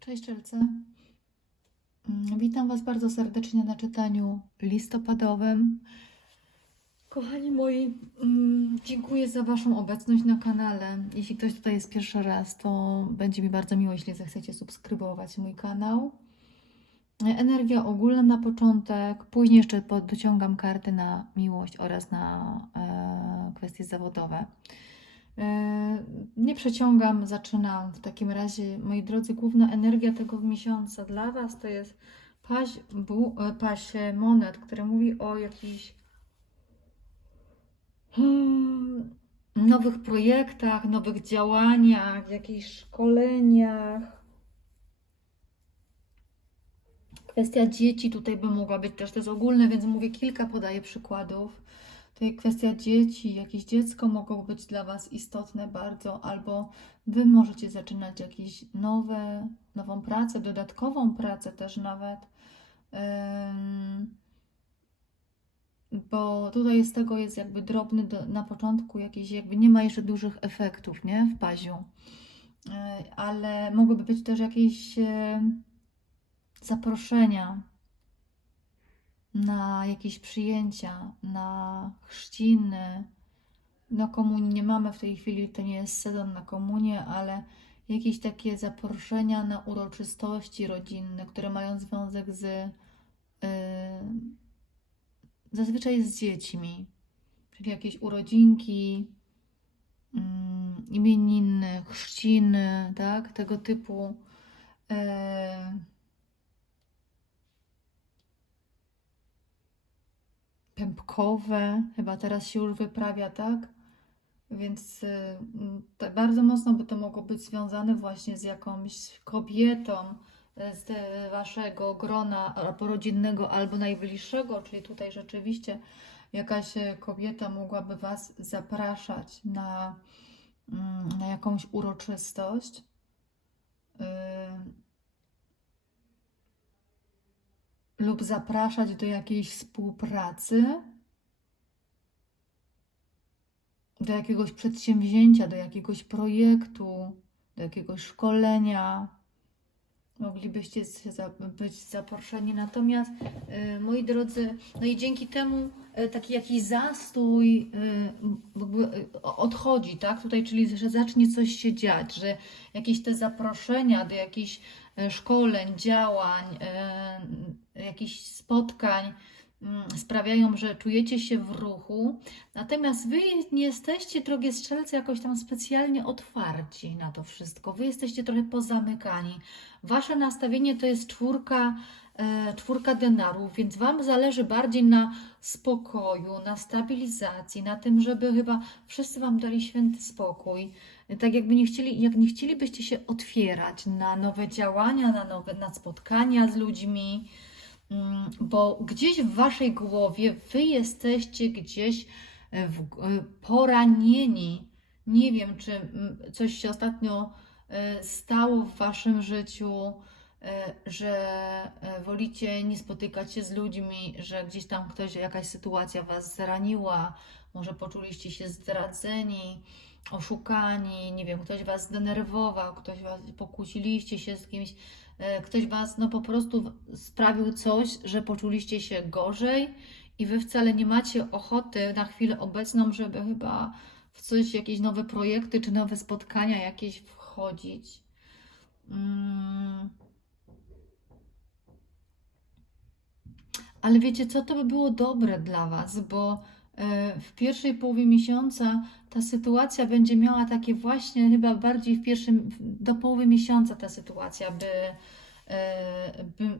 Cześć Czelce. Mm, Witam Was bardzo serdecznie na czytaniu listopadowym. Kochani moi, mm, dziękuję za Waszą obecność na kanale. Jeśli ktoś tutaj jest pierwszy raz, to będzie mi bardzo miło, jeśli zechcecie subskrybować mój kanał. Energia ogólna na początek, później jeszcze dociągam karty na miłość oraz na e, kwestie zawodowe. E, Nie przeciągam, zaczynam w takim razie. Moi drodzy, główna energia tego miesiąca dla Was to jest paź, bu, e, paź monet, które mówi o jakichś hmm, nowych projektach, nowych działaniach, jakichś szkoleniach. Kwestia dzieci tutaj by mogła być też, to jest ogólne, więc mówię kilka, podaję przykładów. Tutaj kwestia dzieci, jakieś dziecko mogło być dla Was istotne bardzo, albo Wy możecie zaczynać jakieś nowe, nową pracę, dodatkową pracę też nawet. Bo tutaj z tego jest jakby drobny do, na początku jakiś, jakby nie ma jeszcze dużych efektów, nie, w paziu. Yy, ale mogłyby być też jakieś yy, zaproszenia na jakieś przyjęcia, na chrzciny. No komunii nie mamy w tej chwili, to nie jest sezon na komunię, ale jakieś takie zaproszenia na uroczystości rodzinne, które mają związek z yy, zazwyczaj z dziećmi, czyli jakieś urodzinki, mm, imieniny, chrzciny, tak, tego typu. yy, chyba teraz się już wyprawia, tak? Więc y, bardzo mocno by to mogło być związane właśnie z jakąś kobietą y, z te- waszego grona rodzinnego, albo najbliższego, czyli tutaj rzeczywiście jakaś y, kobieta mogłaby was zapraszać na, mm, na jakąś uroczystość. Y, lub zapraszać do jakiejś współpracy, do jakiegoś przedsięwzięcia, do jakiegoś projektu, do jakiegoś szkolenia. Moglibyście być zaproszeni. Natomiast, y, moi drodzy, no i dzięki temu y, taki jakiś zastój y, odchodzi, tak? Tutaj, czyli że zacznie coś się dziać, że jakieś te zaproszenia do jakichś szkoleń, działań, jakichś spotkań mm, sprawiają, że czujecie się w ruchu. Natomiast wy nie jesteście, drogie strzelce, jakoś tam specjalnie otwarci na to wszystko. Wy jesteście trochę pozamykani. Wasze nastawienie to jest czwórka, e, czwórka denarów, więc Wam zależy bardziej na spokoju, na stabilizacji, na tym, żeby chyba wszyscy Wam dali święty spokój. Tak jakby nie chcieli, jak nie chcielibyście się otwierać na nowe działania, na nowe na spotkania z ludźmi. Mm, bo gdzieś w waszej głowie wy jesteście gdzieś e, w, e, poranieni. Nie wiem, czy mm, coś się ostatnio e, stało w waszym życiu, że e, wolicie nie spotykać się z ludźmi, że gdzieś tam ktoś, jakaś sytuacja was zraniła, może poczuliście się zdradzeni, oszukani, nie wiem, ktoś was zdenerwował, ktoś was pokłóciliście się z kimś, e, ktoś was no po prostu sprawił coś, że poczuliście się gorzej i wy wcale nie macie ochoty na chwilę obecną, żeby chyba w coś, jakieś nowe projekty czy nowe spotkania jakieś wchodzić. Mm. Ale wiecie co, to by było dobre dla Was, bo e, w pierwszej połowie miesiąca ta sytuacja będzie miała takie właśnie, chyba bardziej w pierwszym, do połowy miesiąca ta sytuacja by, e, by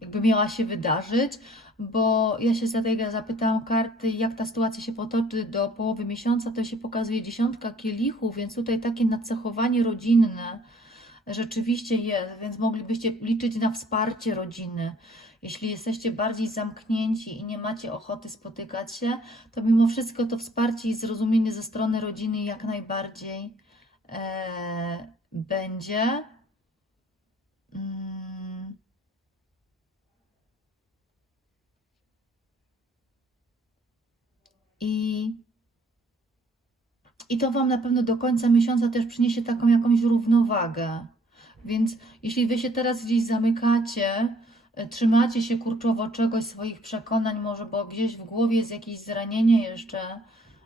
jakby miała się wydarzyć, bo ja się dlatego zapytałam karty, jak ta sytuacja się potoczy do połowy miesiąca, to się pokazuje dziesiątka kielichów, więc tutaj takie nacechowanie rodzinne rzeczywiście jest, więc moglibyście liczyć na wsparcie rodziny. Jeśli jesteście bardziej zamknięci i nie macie ochoty spotykać się, to mimo wszystko to wsparcie i zrozumienie ze strony rodziny jak najbardziej e, będzie. Mm. I, I to Wam na pewno do końca miesiąca też przyniesie taką jakąś równowagę. Więc jeśli wy się teraz gdzieś zamykacie, trzymacie się kurczowo czegoś, swoich przekonań, może bo gdzieś w głowie jest jakieś zranienie jeszcze,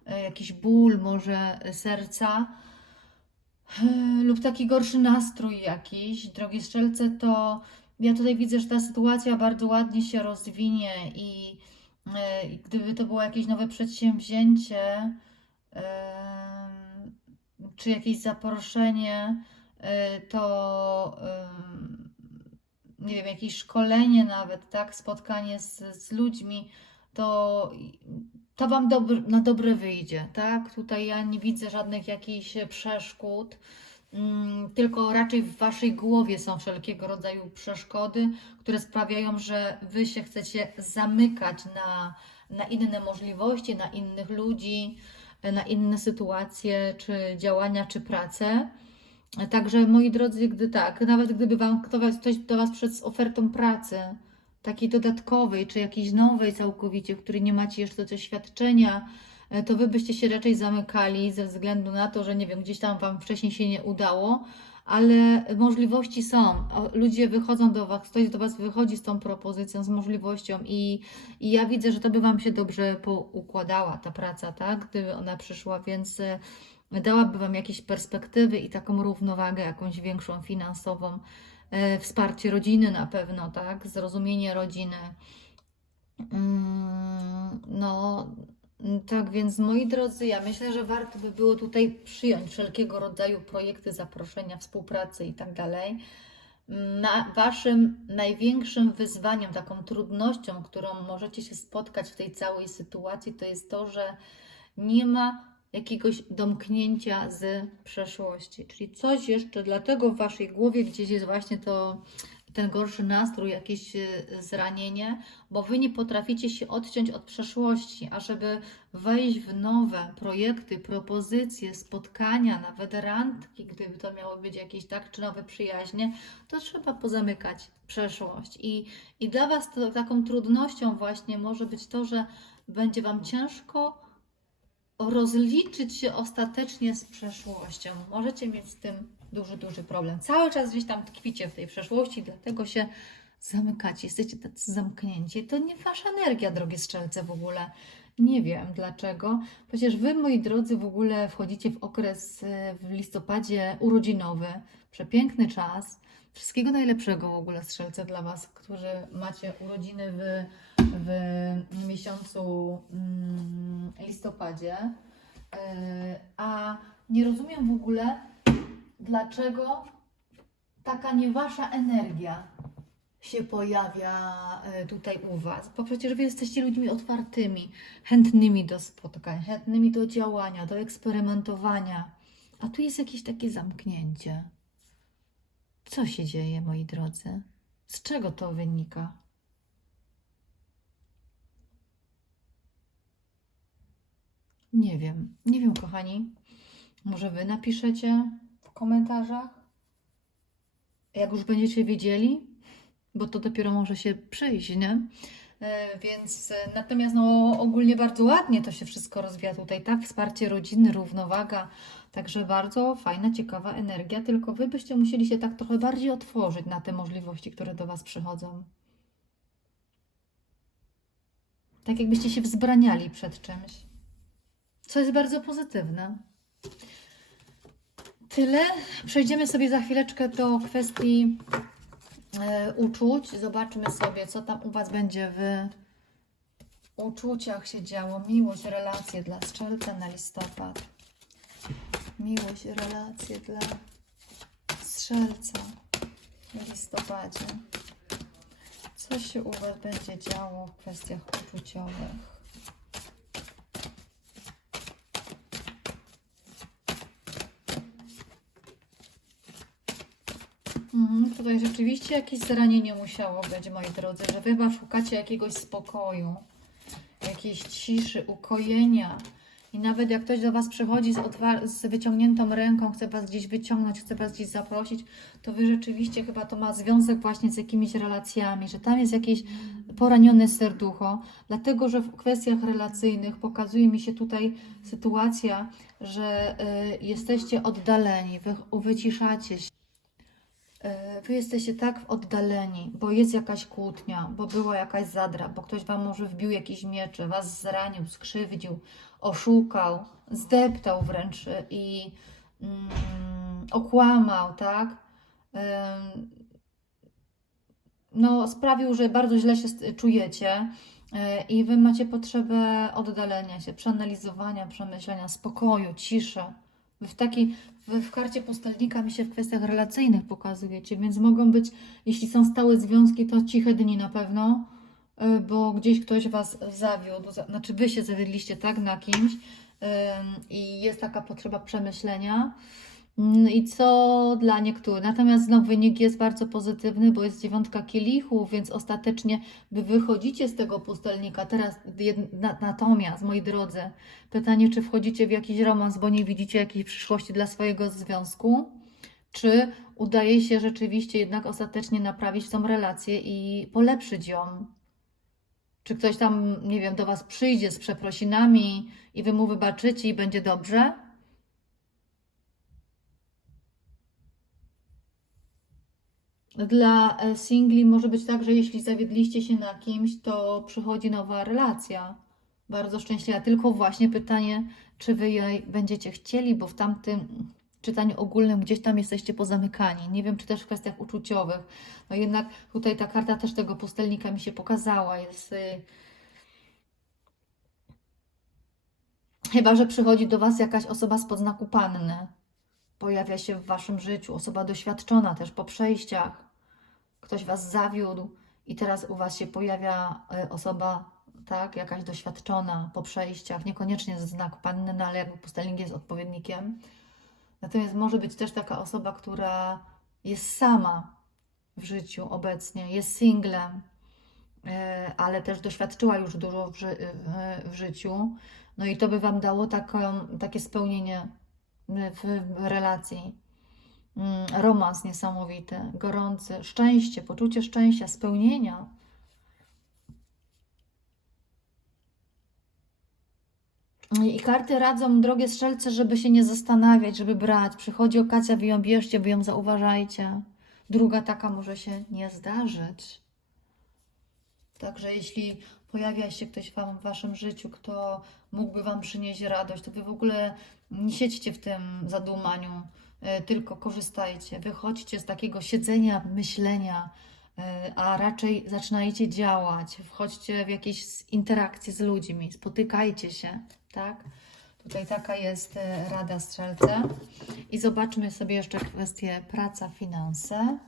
e, jakiś ból może e, serca, e, lub taki gorszy nastrój jakiś, drogie strzelce, to ja tutaj widzę, że ta sytuacja bardzo ładnie się rozwinie i, e, i gdyby to było jakieś nowe przedsięwzięcie, czy jakieś zaproszenie, e, to nie wiem, jakieś szkolenie nawet, tak, spotkanie z, z ludźmi, to, to Wam na dobre wyjdzie, tak? Tutaj ja nie widzę żadnych jakichś przeszkód, mm, tylko raczej w Waszej głowie są wszelkiego rodzaju przeszkody, które sprawiają, że Wy się chcecie zamykać na, na inne możliwości, na innych ludzi, na inne sytuacje, czy działania, czy pracę. Także moi drodzy, gdy tak, nawet gdyby wam ktoś, do Was przed ofertą pracy, takiej dodatkowej, czy jakiejś nowej całkowicie, w której nie macie jeszcze doświadczenia, e, to Wy byście się raczej zamykali ze względu na to, że nie wiem, gdzieś tam Wam wcześniej się nie udało, ale możliwości są. Ludzie wychodzą do Was, ktoś do Was wychodzi z tą propozycją, z możliwością i, i ja widzę, że to by Wam się dobrze poukładała ta praca, tak, gdyby ona przyszła, więc e, dałaby Wam jakieś perspektywy i taką równowagę, jakąś większą finansową, e, wsparcie rodziny na pewno, tak, zrozumienie rodziny. Mm, No, tak więc moi drodzy, ja myślę, że warto by było tutaj przyjąć wszelkiego rodzaju projekty, zaproszenia, współpracy i tak dalej. Na waszym największym wyzwaniem, taką trudnością, którą możecie się spotkać w tej całej sytuacji, to jest to, że nie ma jakiegoś domknięcia z przeszłości. Czyli coś jeszcze, dlatego w waszej głowie gdzieś jest właśnie to, ten gorszy nastrój, jakieś e, zranienie, bo wy nie potraficie się odciąć od przeszłości, a żeby wejść w nowe projekty, propozycje, spotkania, nawet randki, gdyby to miało być jakieś tak, czy nowe przyjaźnie, to trzeba pozamykać przeszłość. I, i dla Was to, taką trudnością właśnie może być to, że będzie Wam ciężko rozliczyć się ostatecznie z przeszłością. Możecie mieć z tym duży, duży problem. Cały czas gdzieś tam tkwicie w tej przeszłości, dlatego się zamykacie, jesteście tacy zamknięci. To nie wasza energia, drogie strzelce, w ogóle. Nie wiem dlaczego. Przecież wy, moi drodzy, w ogóle wchodzicie w okres e, w listopadzie urodzinowy. Przepiękny czas. Wszystkiego najlepszego w ogóle, strzelce, dla was, którzy macie urodziny w, w miesiącu mm, listopadzie. E, A nie rozumiem w ogóle, dlaczego taka nie wasza energia się pojawia e, tutaj u Was, bo przecież Wy jesteście ludźmi otwartymi, chętnymi do spotkań, chętnymi do działania, do eksperymentowania, a tu jest jakieś takie zamknięcie. Co się dzieje, moi drodzy? Z czego to wynika? Nie wiem, nie wiem, kochani. Może Wy napiszecie w komentarzach, jak już będziecie wiedzieli, bo to dopiero może się przyjść, nie? E, Więc e, natomiast no, ogólnie bardzo ładnie to się wszystko rozwija tutaj, tak? Wsparcie rodziny, równowaga, także bardzo fajna, ciekawa energia, tylko Wy byście musieli się tak trochę bardziej otworzyć na te możliwości, które do Was przychodzą. Tak jakbyście się wzbraniali przed czymś, co jest bardzo pozytywne. Tyle. Przejdziemy sobie za chwileczkę do kwestii e, uczuć. Zobaczmy sobie, co tam u Was będzie w uczuciach się działo. Miłość, relacje dla strzelca na listopad. Miłość, relacje dla strzelca w listopadzie. Co się u Was będzie działo w kwestiach uczuciowych? Mhm, tutaj rzeczywiście jakieś zranienie musiało być, moi drodzy, że wy chyba szukacie jakiegoś spokoju, jakiejś ciszy, ukojenia. I nawet jak ktoś do Was przychodzi z, z wyciągniętą ręką, chce Was gdzieś wyciągnąć, chce Was gdzieś zaprosić, to Wy rzeczywiście chyba to ma związek właśnie z jakimiś relacjami, że tam jest jakieś poranione serducho, dlatego że w kwestiach relacyjnych pokazuje mi się tutaj sytuacja, że y, jesteście oddaleni, wy, wyciszacie się Wy jesteście tak oddaleni, bo jest jakaś kłótnia, bo była jakaś zadra, bo ktoś Wam może wbił jakieś miecze, Was zranił, skrzywdził, oszukał, zdeptał wręcz i mm, okłamał, tak? Ym, no, sprawił, że bardzo źle się czujecie e, i Wy macie potrzebę oddalenia się, przeanalizowania, przemyślenia, spokoju, ciszy. W takiej, wy w karcie pustelnika mi się w kwestiach relacyjnych pokazujecie, więc mogą być, jeśli są stałe związki, to ciche dni na pewno, e, bo gdzieś ktoś Was zawiódł, za- znaczy Wy się zawiedliście, tak, na kimś i jest taka potrzeba przemyślenia. Mm, I co dla niektórych. Natomiast znowu wynik jest bardzo pozytywny, bo jest dziewiątka kielichów, więc ostatecznie wy wychodzicie z tego pustelnika. Teraz jed- na, natomiast, moi drodzy, pytanie, czy wchodzicie w jakiś romans, bo nie widzicie jakiejś przyszłości dla swojego związku, czy udaje się rzeczywiście jednak ostatecznie naprawić tą relację i polepszyć ją. Czy ktoś tam, nie wiem, do Was przyjdzie z przeprosinami i Wy mu wybaczycie i będzie dobrze? Dla e, singli może być tak, że jeśli zawiedliście się na kimś, to przychodzi nowa relacja. Bardzo szczęśliwa. Tylko właśnie pytanie, czy wy jej będziecie chcieli, bo w tamtym czytaniu ogólnym gdzieś tam jesteście pozamykani. Nie wiem, czy też w kwestiach uczuciowych. No jednak tutaj ta karta też tego pustelnika mi się pokazała. Jest. y, Chyba, że przychodzi do Was jakaś osoba z podznaku panny. Pojawia się w Waszym życiu osoba doświadczona też po przejściach. Ktoś Was zawiódł i teraz u Was się pojawia y, osoba, tak, jakaś doświadczona po przejściach, niekoniecznie ze znaku panny, no ale jakby pustelnik jest odpowiednikiem. Natomiast może być też taka osoba, która jest sama w życiu obecnie, jest singlem, e, ale też doświadczyła już dużo w, ży- w, w życiu. No i to by Wam dało taką, takie spełnienie w relacji. Mm, Romans niesamowity, gorący, szczęście, poczucie szczęścia, spełnienia. I karty radzą, drogie strzelce, żeby się nie zastanawiać, żeby brać. Przychodzi okazja, wy ją bierzcie, wy ją zauważajcie. Druga taka może się nie zdarzyć. Także jeśli pojawia się ktoś wam w waszym życiu, kto mógłby wam przynieść radość, to wy w ogóle nie siedźcie w tym zadumaniu, tylko korzystajcie. Wychodźcie z takiego siedzenia, myślenia, e, a raczej zaczynajcie działać. Wchodźcie w jakieś interakcje z ludźmi, spotykajcie się, tak? Tutaj taka jest e, rada strzelce. I zobaczmy sobie jeszcze kwestię praca, finanse.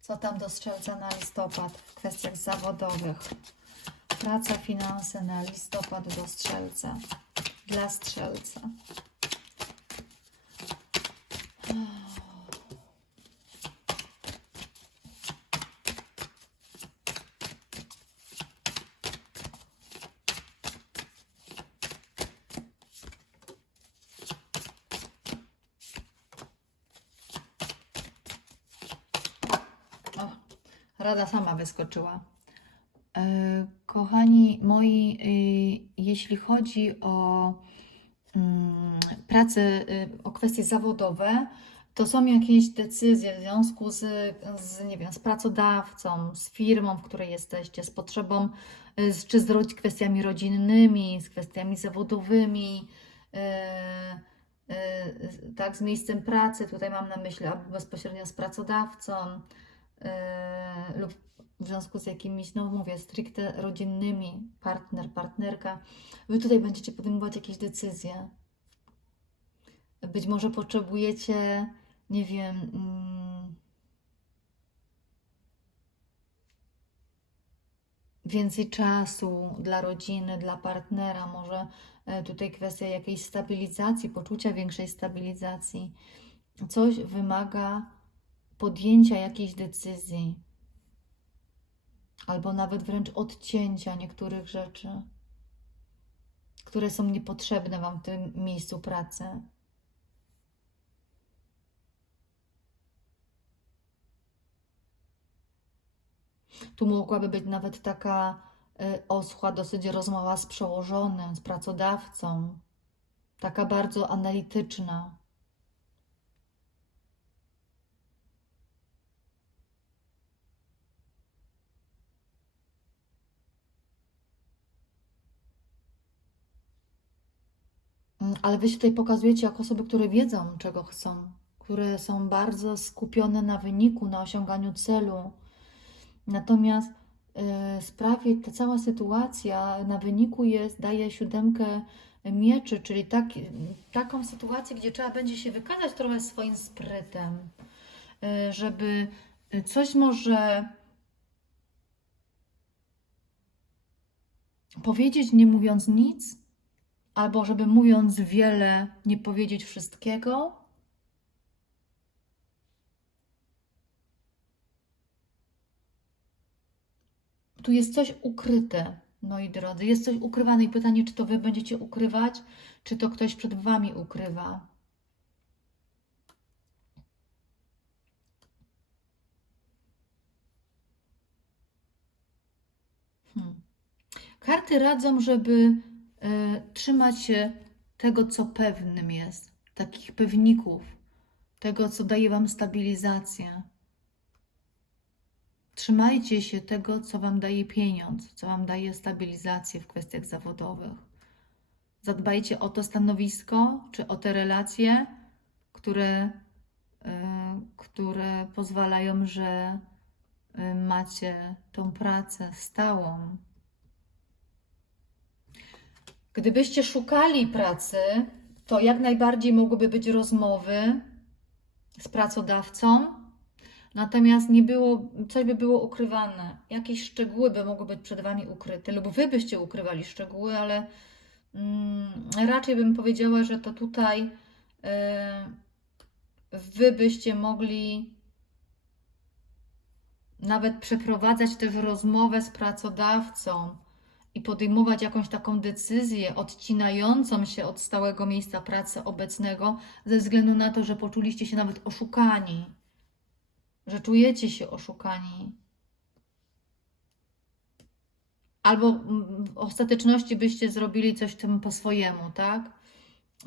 Co tam do strzelca na listopad w kwestiach zawodowych? Praca, finanse na listopad do strzelca. Dla strzelca. O, rada sama wyskoczyła. E, Kochani moi, y, jeśli chodzi o mm, pracę, y, o kwestie zawodowe, to są jakieś decyzje w związku z, z, nie wiem, z pracodawcą, z firmą, w której jesteście, z potrzebą, y, z, czy z kwestiami rodzinnymi, z kwestiami zawodowymi, y, y, tak, z miejscem pracy, tutaj mam na myśli bezpośrednio z pracodawcą, lub w związku z jakimiś, no mówię, stricte rodzinnymi, partner, partnerka, Wy tutaj będziecie podejmować jakieś decyzje. Być może potrzebujecie, nie wiem, mm, więcej czasu dla rodziny, dla partnera, może e, tutaj kwestia jakiejś stabilizacji, poczucia większej stabilizacji. Coś wymaga podjęcia jakiejś decyzji, albo nawet wręcz odcięcia niektórych rzeczy, które są niepotrzebne Wam w tym miejscu pracy. Tu mogłaby być nawet taka y, oschła, dosyć rozmowa z przełożonym, z pracodawcą, taka bardzo analityczna. Ale wy się tutaj pokazujecie jako osoby, które wiedzą, czego chcą, które są bardzo skupione na wyniku, na osiąganiu celu. Natomiast e, sprawie ta cała sytuacja na wyniku jest, daje siódemkę mieczy, czyli taki, taką sytuację, gdzie trzeba będzie się wykazać trochę swoim sprytem, e, żeby coś może powiedzieć, nie mówiąc nic, albo żeby mówiąc wiele, nie powiedzieć wszystkiego. Tu jest coś ukryte, moi drodzy. Jest coś ukrywane i pytanie, czy to wy będziecie ukrywać, czy to ktoś przed wami ukrywa. Hmm. Karty radzą, żeby trzymać się tego, co pewnym jest, takich pewników, tego, co daje Wam stabilizację. Trzymajcie się tego, co Wam daje pieniądz, co Wam daje stabilizację w kwestiach zawodowych. Zadbajcie o to stanowisko, czy o te relacje, które, e, które pozwalają, że e, macie tą pracę stałą. Gdybyście szukali pracy, to jak najbardziej mogłyby być rozmowy z pracodawcą, natomiast nie było, coś by było ukrywane, jakieś szczegóły by mogły być przed Wami ukryte, lub Wy byście ukrywali szczegóły, ale mm, raczej bym powiedziała, że to tutaj e, Wy byście mogli nawet przeprowadzać też rozmowę z pracodawcą i podejmować jakąś taką decyzję odcinającą się od stałego miejsca pracy obecnego, ze względu na to, że poczuliście się nawet oszukani, że czujecie się oszukani. Albo w ostateczności byście zrobili coś tym po swojemu, tak?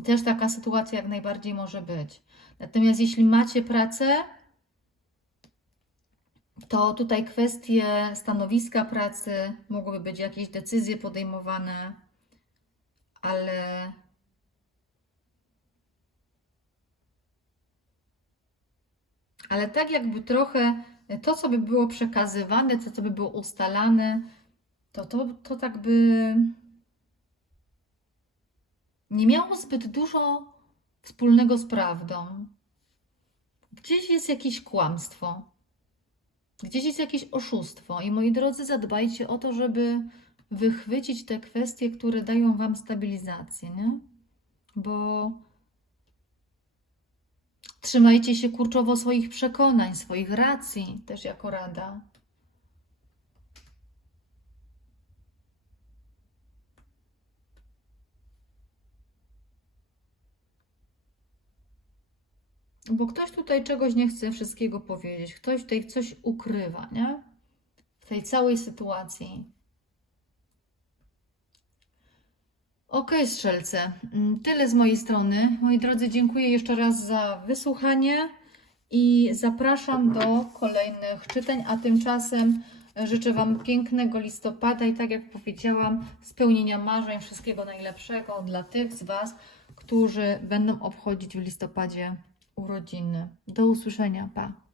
Też taka sytuacja jak najbardziej może być. Natomiast jeśli macie pracę, to tutaj kwestie stanowiska pracy, mogłyby być jakieś decyzje podejmowane, ale ale tak jakby trochę to, co by było przekazywane, to, co by było ustalane, to to, to tak by nie miało zbyt dużo wspólnego z prawdą. Gdzieś jest jakieś kłamstwo. Gdzieś jest jakieś oszustwo i moi drodzy, zadbajcie o to, żeby wychwycić te kwestie, które dają Wam stabilizację, nie? Bo trzymajcie się kurczowo swoich przekonań, swoich racji, też jako rada. Bo ktoś tutaj czegoś nie chce wszystkiego powiedzieć, ktoś tutaj coś ukrywa, nie? W tej całej sytuacji. Ok, strzelce. Mm, Tyle z mojej strony. Moi drodzy, dziękuję jeszcze raz za wysłuchanie i zapraszam do kolejnych czytań, a tymczasem życzę Wam pięknego listopada i tak jak powiedziałam, spełnienia marzeń, wszystkiego najlepszego dla tych z Was, którzy będą obchodzić w listopadzie urodziny. Do usłyszenia. Pa.